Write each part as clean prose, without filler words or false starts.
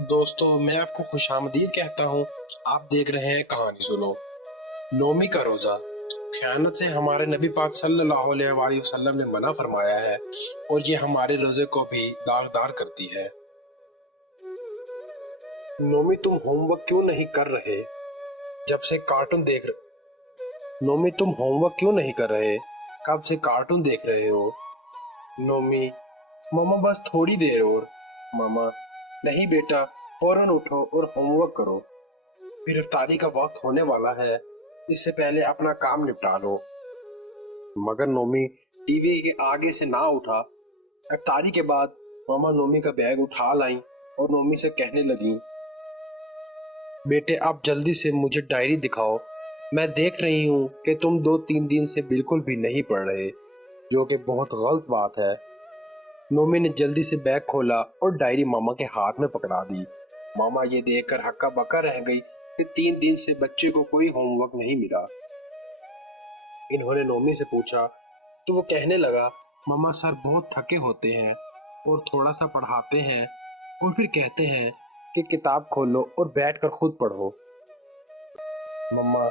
दोस्तों मैं आपको खुश आमदीद कहता हूँ। आप देख रहे हैं कहानी सुनो। नौमी का रोजा। खयानत से हमारे नबी पाक सल्लल्लाहु अलैहि वसल्लम ने मना फरमाया है और ये हमारे रोजे को भी दागदार करती है। नौमी तुम होमवर्क क्यों नहीं कर रहे? जब से कार्टून देख रहे नौमी तुम होमवर्क क्यों नहीं कर रहे? कब से कार्टून देख रहे हो? नौमी मामा बस थोड़ी देर और। मामा नहीं बेटा, फौरन उठो और होमवर्क करो, फिर इफ्तारी का वक्त होने वाला है, इससे पहले अपना काम निपटा लो। मगर नोमी टीवी के आगे से ना उठा। इफ्तारी के बाद मामा नोमी का बैग उठा लाई और नोमी से कहने लगी, बेटे आप जल्दी से मुझे डायरी दिखाओ। मैं देख रही हूँ कि तुम 2-3 दिन से बिल्कुल भी नहीं पढ़ रहे, जो कि बहुत गलत बात है। नोमी ने जल्दी से बैग खोला और डायरी मामा के हाथ में पकड़ा दी। मामा ये देखकर हक्का बक्का रह गई कि 3 दिन से बच्चे को कोई होमवर्क नहीं मिला। इन्होंने नोमी से पूछा तो वो कहने लगा, मामा सर बहुत थके होते हैं और थोड़ा सा पढ़ाते हैं और फिर कहते हैं कि किताब खोलो और बैठकर खुद पढ़ो। मम्मा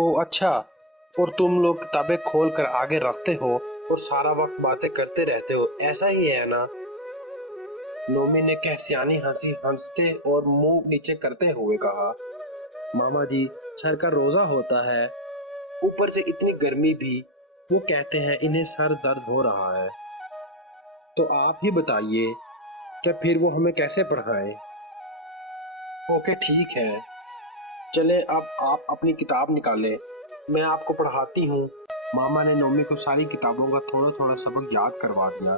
ओ अच्छा, और तुम लोग किताबें खोल कर आगे रखते हो और सारा वक्त बातें करते रहते हो, ऐसा ही है ना? नोमी ने कहसियानी हंसी हंसते और मुंह नीचे करते हुए कहा, मामा जी सर का रोजा होता है, ऊपर से इतनी गर्मी भी। वो कहते हैं इन्हें सर दर्द हो रहा है। तो आप ही बताइए, क्या फिर वो हमें कैसे पढ़ाएं? ओके ठीक है, चले अब आप अपनी किताब निकालें, मैं आपको पढ़ाती हूँ। मामा ने नोमी को सारी किताबों का थोड़ा थोड़ा सबक याद करवा दिया।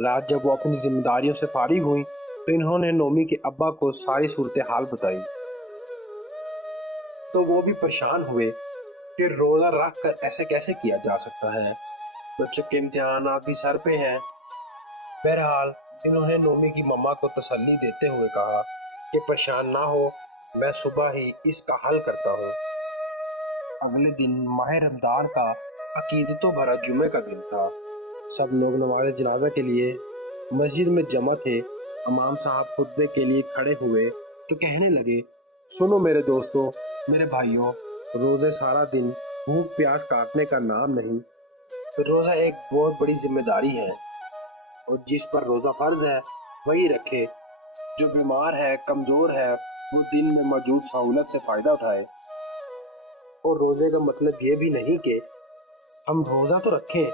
रात जब वो अपनी जिम्मेदारियों से फारिग हुई तो इन्होंने नोमी के अब्बा को सारी सूरत हाल बताई। तो वो भी परेशान हुए कि रोजा रख कर ऐसे कैसे किया जा सकता है, बच्चों के इम्तिहान भी सर पे हैं। बहरहाल इन्होंने नोमी की मम्मा को तसल्ली देते हुए कहा कि परेशान ना हो, मैं सुबह ही इसका हल करता हूँ। अगले दिन माह रमजान का अकीदतों भरा जुमे का दिन था। सब लोग नमाज जनाजा के लिए मस्जिद में जमा थे। इमाम साहब खुतबे के लिए खड़े हुए तो कहने लगे, सुनो मेरे दोस्तों, मेरे भाइयों, रोजे सारा दिन भूख प्यास काटने का नाम नहीं। रोजा एक बहुत बड़ी जिम्मेदारी है और जिस पर रोजा फर्ज है वही रखे। जो बीमार है, कमजोर है, वो दिन में मौजूद सहूलत से फायदा उठाए। और रोजे का मतलब ये भी नहीं कि हम रोजा तो रखें,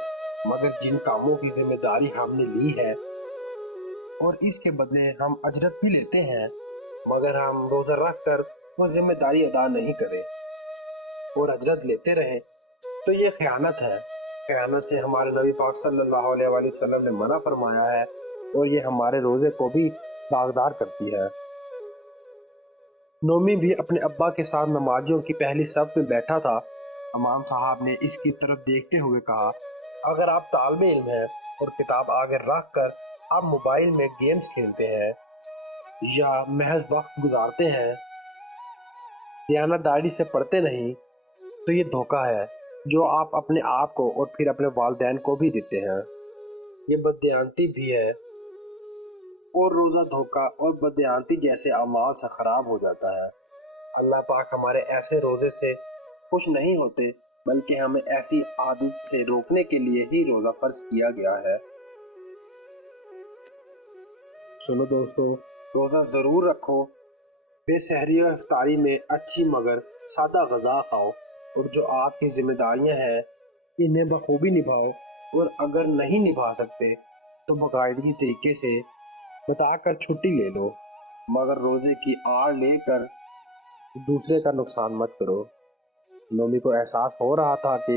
मगर जिन कामों की जिम्मेदारी हमने ली है और इसके बदले हम अजरत भी लेते हैं, मगर हम रोजा रख कर वो जिम्मेदारी अदा नहीं करें और अजरत लेते रहें, तो ये खयानत है। खयानत से हमारे नबी पाक सल्लल्लाहु अलैहि वसल्लम ने मना फरमाया है और ये हमारे रोजे को भी दागदार करती है। नोमी भी अपने अब्बा के साथ नमाजियों की पहली सफ में बैठा था। इमाम साहब ने इसकी तरफ देखते हुए कहा, अगर आप तालिबे इल्म हैं और किताब आगे रख कर आप मोबाइल में गेम्स खेलते हैं या महज वक्त गुजारते हैं, दयानतदारी से पढ़ते नहीं, तो ये धोखा है जो आप अपने आप को और फिर अपने वालिदैन को भी देते हैं। ये बददयानती भी है और रोज़ा धोखा और बददयानती जैसे अमाल से ख़राब हो जाता है। अल्लाह पाक हमारे ऐसे रोज़े से खुश नहीं होते, बल्कि हमें ऐसी आदत से रोकने के लिए ही रोज़ा फ़र्ज किया गया है। सुनो दोस्तों, रोज़ा ज़रूर रखो, बेसहरी और इफ्तारी में अच्छी मगर सादा गज़ा खाओ और जो आपकी जिम्मेदारियां हैं इन्हें बखूबी निभाओ। और अगर नहीं निभा सकते तो बाकायदगी तरीके से बताकर छुट्टी ले लो, मगर रोज़े की आड़ लेकर दूसरे का नुकसान मत करो। नोमी को एहसास हो रहा था कि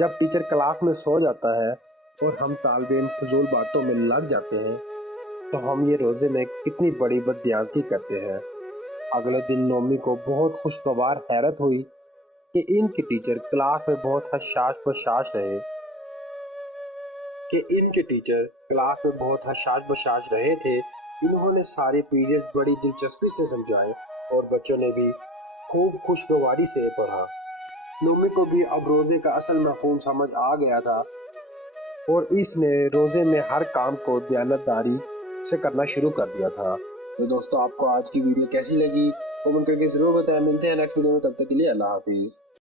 जब टीचर क्लास में सो जाता है और हम तालिबे इल्म फजूल बातों में लग जाते हैं, तो हम ये रोज़े में कितनी बड़ी बददियानती करते हैं। अगले दिन नोमी को बहुत खुशगवार हैरत हुई कि इनके टीचर क्लास में बहुत हशाश बशाश रहे थे। इन्होंने सारे पीरियड्स बड़ी दिलचस्पी से समझाए और बच्चों ने भी खूब खुशगवारी से पढ़ा। नोमी को भी अब रोजे का असल मफहूम समझ आ गया था और इसने रोजे में हर काम को दयानतदारी से करना शुरू कर दिया था। तो दोस्तों, आपको आज की वीडियो कैसी लगी कमेंट करके जरूर बताएं। मिलते हैं नेक्स्ट वीडियो में, तब तक के लिए अल्लाह हाफिज।